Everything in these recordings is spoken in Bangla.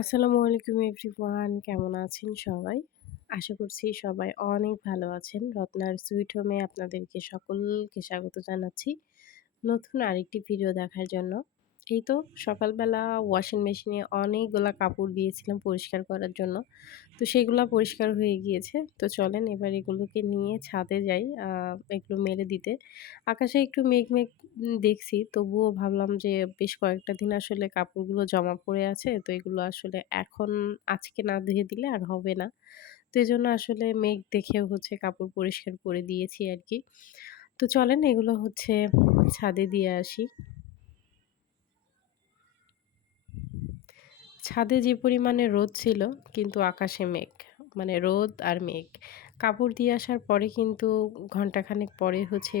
আসসালামু আলাইকুম এভরিওয়ান, কেমন আছেন সবাই? আশা করছি সবাই অনেক ভালো আছেন। রত্নার সুইট হোমে আপনাদেরকে সকলকে স্বাগত জানাচ্ছি। নতুন আরেকটি ভিডিও দেখার জন্য। এই তো সকালবেলা ওয়াশিং মেশিনে অনেকগুলা কাপড় দিয়েছিলাম পরিষ্কার করার জন্য। তো সেগুলো পরিষ্কার হয়ে গিয়েছে। তো চলেন এবার এগুলোকে নিয়ে ছাদে যাই এগুলো মেলে দিতে। আকাশে একটু মেঘ, মেঘ দেখছি তবুও ভাবলাম যে বেশ কয়েকটা দিন আসলে কাপড়গুলো জমা পড়ে আছে। তো এগুলো আসলে এখন আজকে না ধুয়ে দিলে আর হবে না। তো এজন্য আসলে মেঘ দেখেও হচ্ছে কাপড় পরিষ্কার করে দিয়েছি আর কি তো চলেন এগুলো হচ্ছে ছাদে দিয়ে আসি। ছাদে যে পরিমাণে রোদ ছিল কিন্তু আকাশে মেঘ। মানে রোদ আর মেঘ। কাপড় দিয়ে আসার পরে কিন্তু ঘন্টাখানেক পরে হচ্ছে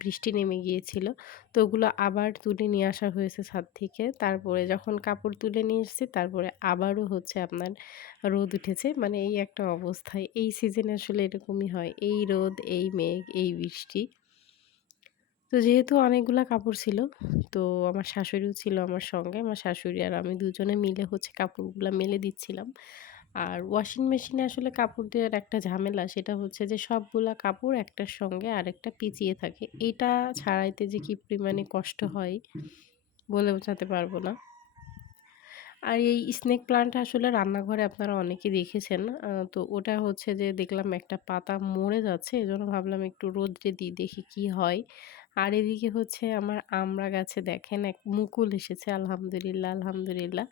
বৃষ্টি নেমে গিয়েছিল। তো ওগুলো আবার তুলে নিয়ে আসা হয়েছে ছাদ থেকে। তারপরে যখন কাপড় তুলে নিয়ে এসেছি তারপরে আবারও হচ্ছে আপনার রোদ উঠেছে। মানে এই একটা অবস্থায় এই সিজনে আসলে এরকমই হয়। এই রোদ, এই মেঘ, এই বৃষ্টি। তো যেহেতু অনেকগুলো কাপড় ছিল, তো আমার শাশুড়িও ছিল আমার সঙ্গে। আমার শাশুড়ি আর আমি দুজনে মিলে হচ্ছে কাপড়গুলো মেলে দিচ্ছিলাম। আর ওয়াশিং মেশিনে আসলে কাপড় দেওয়ার একটা ঝামেলা সেটা হচ্ছে যে সবগুলা কাপড় একটার সঙ্গে আরেকটা পেঁচিয়ে থাকে। এটা ছাড়াইতে যে কি পরিমাণে কষ্ট হয় বলে বোঝাতে পারব না। আর এই স্নেক প্লান্ট আসলে রান্নাঘরে আপনারা অনেকে দেখেছেন। তো ওটা হচ্ছে যে দেখলাম একটা পাতা মরে যাচ্ছে। এজন্য ভাবলাম একটু রৌদ্রে দিই দেখি কি হয়। আর এদিকে হচ্ছে আমার আমরা গাছে দেখেন এক মুকুল এসেছে আলহামদুলিল্লাহ, আলহামদুলিল্লাহ।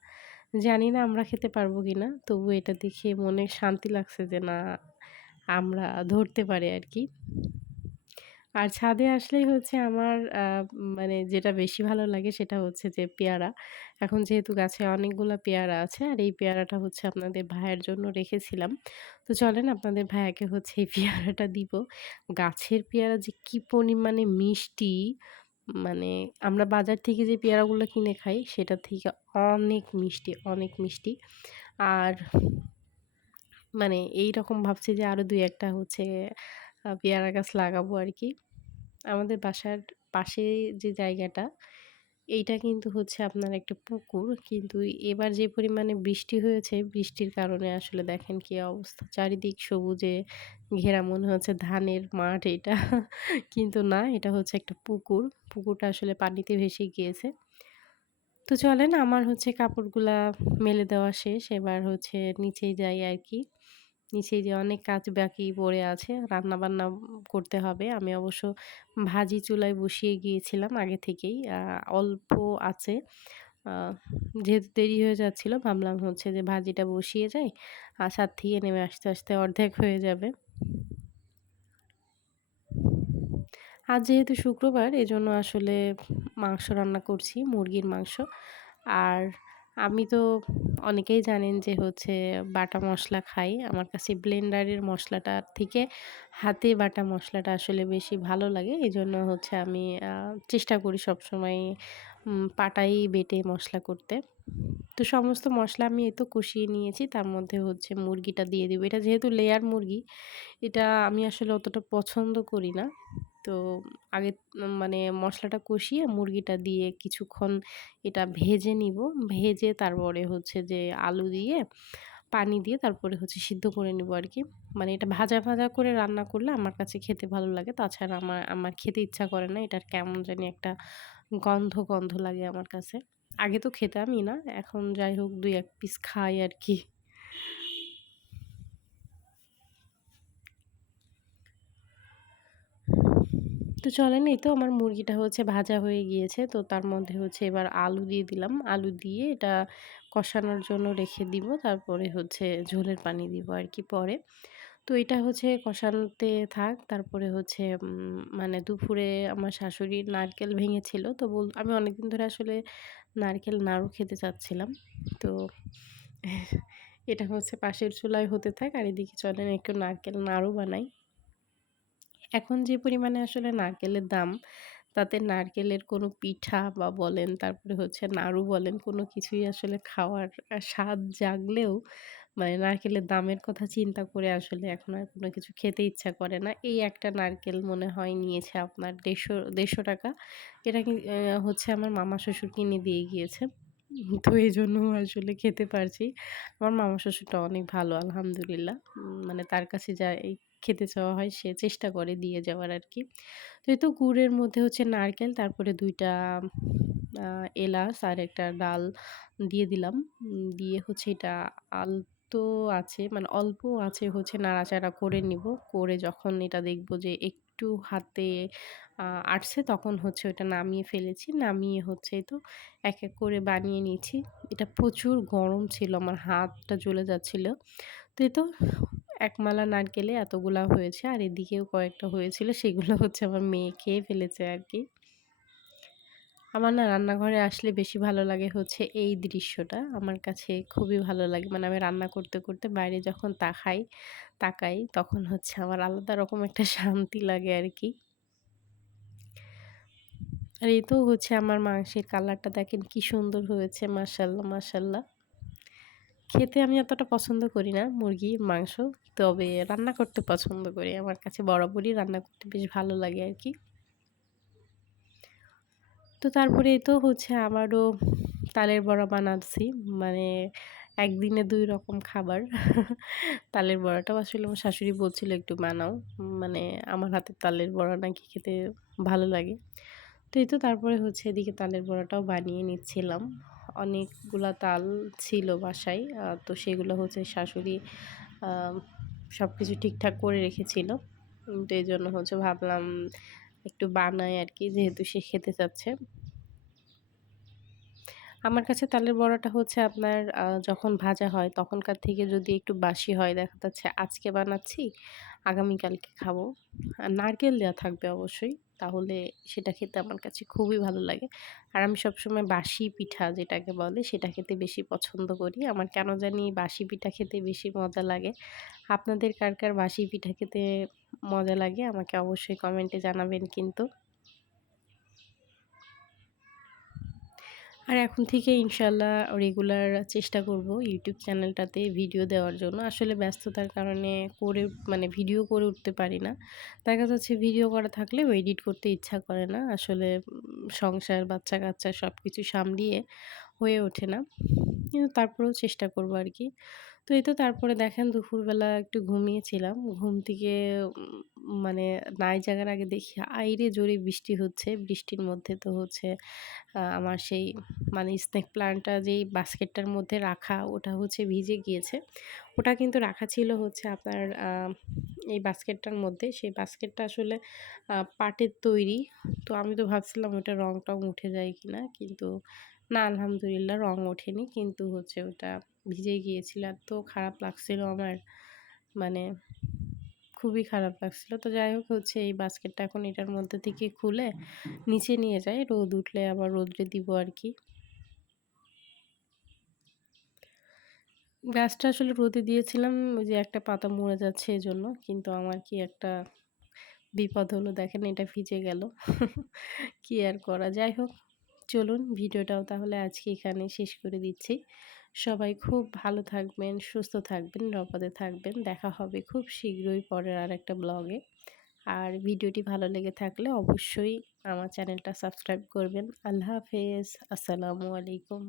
জানি না আমরা খেতে পারব কি না তবু এটা দেখে মনে শান্তি লাগছে যে না আমরা ধরতে পারি আরকি। আর ছাদে আসলেই হচ্ছে আমার মানে যেটা বেশি ভালো লাগে সেটা হচ্ছে যে পেয়ারা। এখন যেহেতু গাছে অনেকগুলো পেয়ারা আছে আর এই পেয়ারাটা হচ্ছে আপনাদের ভাইয়ের জন্য রেখেছিলাম। তো চলেন আপনাদের ভাইয়াকে হচ্ছে এই পেয়ারাটা দিব। গাছের পেয়ারা যে কী পরিমাণে মিষ্টি মানে আমরা বাজার থেকে যে পেয়ারাগুলো কিনে খাই সেটার থেকে অনেক মিষ্টি, অনেক মিষ্টি। আর মানে এই রকম ভাবছি যে আরও দুই একটা হচ্ছে পেয়ারা গাছ লাগাবো আরকি। আমাদের বাসার পাশে যে জায়গাটা, এইটা কিন্তু হচ্ছে আপনার একটা পুকুর। কিন্তু এবার যে পরিমাণে বৃষ্টি হয়েছে, বৃষ্টির কারণে আসলে দেখেন কি অবস্থা। চারিদিক সবুজে ঘেরা মনে হচ্ছে ধানের মাঠ এটা। কিন্তু না, এটা হচ্ছে একটা পুকুর। পুকুরটা আসলে পানিতে ভেসে গিয়েছে। তো চলেন আমার হচ্ছে কাপড়গুলা মেলে দেওয়া শেষ। এবার হচ্ছে নিচেই যাই আরকি। নিচেই যে অনেক কাজ বাকি পড়ে আছে। রান্নাবান্না করতে হবে। আমি অবশ্য ভাজি চুলায় বসিয়ে গিয়েছিলাম আগে থেকেই। অল্প আছে। যেহেতু দেরি হয়ে যাচ্ছিল ভাবলাম হচ্ছে যে ভাজিটা বসিয়ে যাই। আর ছাদ থেকে নেমে আসতে, আসতে অর্ধেক হয়ে যাবে। আজ যেহেতু শুক্রবার এজন্য আসলে মাংস রান্না করছি, মুরগির মাংস। আর আমি তো অনেকেই জানেন যে হচ্ছে বাটা মশলা খাই। আমার কাছে ব্লেন্ডারের মসলাটার থেকে হাতে বাটা মশলাটা আসলে বেশি ভালো লাগে। এই জন্য হচ্ছে আমি চেষ্টা করি সবসময় পাটাই বেটে মশলা করতে। তো সমস্ত মশলা আমি এই তো কষিয়ে নিয়েছি। তার মধ্যে হচ্ছে মুরগিটা দিয়ে দিব। এটা যেহেতু লেয়ার মুরগি, এটা আমি আসলে অতটা পছন্দ করি না। তো আগে মানে মশলাটা কষিয়ে মুরগিটা দিয়ে কিছুক্ষণ এটা ভেজে নিব। ভেজে তারপরে হচ্ছে যে আলু দিয়ে, পানি দিয়ে তারপরে হচ্ছে সিদ্ধ করে নিব আরকি। মানে এটা ভাজা, ভাজা করে রান্না করলে আমার কাছে খেতে ভালো লাগে। তাছাড়া আমার আমার খেতে ইচ্ছা করে না। এটার কেমন জানি একটা গন্ধ, গন্ধ লাগে আমার কাছে। আগে তো খেতামই না। এখন যাই হোক ২-১ পিস খাই আরকি। তো চলেন এই তো আমার মুরগিটা হচ্ছে ভাজা হয়ে গিয়েছে। তো তার মধ্যে হচ্ছে এবার আলু দিয়ে দিলাম। আলু দিয়ে এটা কষানোর জন্য রেখে দিব। তারপরে হচ্ছে ঝোলের পানি দিব আর কি পরে। তো এটা হচ্ছে কষানোতে থাক। তারপরে হচ্ছে মানে দুপুরে আমার শাশুড়ি নারকেল ভেঙেছিল। তো বল, আমি অনেকদিন ধরে আসলে নারকেল নাড়ু খেতে চাচ্ছিলাম। তো এটা হচ্ছে পাশের চুলায় হতে থাক। আর এদিকে চলেন একটু নারকেল নাড়ু বানাই। এখন যে পরিমাণে আসলে নারকেলের দাম, তাতে নারকেলের কোনো পিঠা বা বলেন, তারপরে হচ্ছে নাড়ু বলেন, কোনো কিছুই আসলে খাওয়ার স্বাদ জাগলেও মানে নারকেলের দামের কথা চিন্তা করে আসলে এখন আর কোনো কিছু খেতে ইচ্ছা করে না। এই একটা নারকেল মনে হয় নিয়েছে আপনার ৳১৫০ ৳১৫০ এটা কি হচ্ছে আমার মামা শ্বশুর কিনে দিয়ে গিয়েছে। তো এই জন্য আসলে খেতে পারছি। আমার মামা শ্বশুরটা অনেক ভালো আলহামদুলিল্লাহ। মানে তার কাছে যা এই খেতে চাওয়া হয় সে চেষ্টা করে দিয়ে যাওয়ার আরকি। তো এই তো গুড়ের মধ্যে হচ্ছে নারকেল তারপরে দুইটা এলাচ আর একটা ডাল দিয়ে দিলাম। দিয়ে হচ্ছে এটা আলতো আছে মানে অল্প আছে হচ্ছে নাড়াচাড়া করে নিব। করে যখন এটা দেখব যে একটু হাতে আটছে তখন হচ্ছে ওটা নামিয়ে ফেলেছি। নামিয়ে হচ্ছে তো এক, এক করে বানিয়ে নিয়েছি। এটা প্রচুর গরম ছিল। আমার হাতটা জ্বলে যাচ্ছিল। তো তো এক মালা নারকেলে এতগুলা হয়েছে। আর এদিকেও কয়েকটা হয়েছিল। সেগুলো হচ্ছে আমার মেয়ে খেয়ে ফেলেছে আর কি আমার না রান্নাঘরে আসলে বেশি ভালো লাগে হচ্ছে এই দৃশ্যটা। আমার কাছে খুবই ভালো লাগে। মানে আমি রান্না করতে, করতে বাইরে যখন তাকাই তাকাই তখন হচ্ছে আমার আলাদা রকম একটা শান্তি লাগে আর কি আর এই তো হচ্ছে আমার মাংসের কালারটা দেখেন কি সুন্দর হয়েছে মাশাআল্লাহ, মাশাআল্লাহ। খেতে আমি এতটা পছন্দ করি না মুরগির মাংস। তবে রান্না করতে পছন্দ করি। আমার কাছে বরাবরই রান্না করতে বেশ ভালো লাগে আর কি তো তারপরে তো হচ্ছে আমারও তালের বড়া বানাচ্ছি। মানে একদিনে দুই রকম খাবার। তালের বড়াটাও আসলে আমার শাশুড়ি বলছিল একটু বানাও। মানে আমার হাতের তালের বড়া নাকি খেতে ভালো লাগে। তো এই তো তারপরে হচ্ছে এদিকে তালের বড়াটাও বানিয়ে নিচ্ছিলাম। অনেকগুলা তাল ছিল বাসায়। তো সেগুলো হচ্ছে শাশুড়ি সব কিছু ঠিকঠাক করে রেখেছিল। তো জন্য হচ্ছে ভাবলাম একটু বানাই আর কি যেহেতু সে খেতে চাচ্ছে। আমার কাছে তালের বড়াটা হচ্ছে আপনার যখন ভাজা হয় তখনকার থেকে যদি একটু বাসি হয় দেখা যাচ্ছে আজকে বানাচ্ছি, আগামীকালকে খাব। আর নারকেল দেওয়া থাকবে অবশ্যই। তাহলে সেটা খেতে আমার কাছে খুবই ভালো লাগে। আর আমি সবসময় বাসি পিঠা যেটাকে বলে সেটা খেতে বেশি পছন্দ করি। আমার কেন জানি বাসি পিঠা খেতে বেশি মজা লাগে। আপনাদের কার, কার বাসি পিঠা খেতে মজা লাগে আমাকে অবশ্যই কমেন্টে জানাবেন কিন্তু। আর এখন থেকে ইনশাল্লাহ রেগুলার চেষ্টা করব ইউটিউব চ্যানেলটাতে ভিডিও দেওয়ার জন্য। আসলে ব্যস্ততার কারণে করে মানে ভিডিও করে উঠতে পারি না। দেখা যাচ্ছে ভিডিও করা থাকলেও এডিট করতে ইচ্ছা করে না। আসলে সংসার বাচ্চা কাচ্চা সব কিছু সামলিয়ে হয়ে ওঠে না। কিন্তু তারপরেও চেষ্টা করব আর কি। তো এই তো তারপরে দেখেন দুপুরবেলা একটু ঘুমিয়েছিলাম। ঘুম থেকে মানে নাই জাগার আগে দেখি আইরে জোরে বৃষ্টি হচ্ছে। বৃষ্টির মধ্যে তো হচ্ছে আমার সেই মানে স্নেক প্লান্টটা যেই বাস্কেটটার মধ্যে রাখা, ওটা হচ্ছে ভিজে গিয়েছে। ওটা কিন্তু রাখা ছিল হচ্ছে আপনার এই বাস্কেটটার মধ্যে। সেই বাস্কেটটা আসলে পাটের তৈরি। তো আমি তো ভাবছিলাম ওটা রং টং উঠে যায় কিনা, কিন্তু না, আলহামদুলিল্লাহ রং ওঠেনি। কিন্তু হচ্ছে ওটা ভিজে গিয়েছিল এত খারাপ লাগছিল আমার। মানে খুবই খারাপ লাগছিল। তো যাই হোক হচ্ছে এই বাস্কেটটা এখন এটার মধ্যে থেকে খুলে নিচে নিয়ে যাই। রোদ উঠলে আবার রোদ্রে দিব আর কি। গাছটা আসলে রোদে দিয়েছিলাম, ওই যে একটা পাতা মরে যাচ্ছে এজন্য। কিন্তু আমার কি একটা বিপদ হলো দেখেন, এটা ভিজে গেল। কি আর করা? যাই হোক চলুন ভিডিওটাও তাহলে আজকে এখানে শেষ করে দিচ্ছি। সবাই খুব ভালো থাকবেন, সুস্থ থাকবেন, নিরাপদে থাকবেন। দেখা হবে খুব শীঘ্রই পরের আর একটা ব্লগে। আর ভিডিওটি ভালো লেগে থাকলে অবশ্যই আমার চ্যানেলটা সাবস্ক্রাইব করবেন। আল্লাহ হাফেজ। আসসালামু আলাইকুম।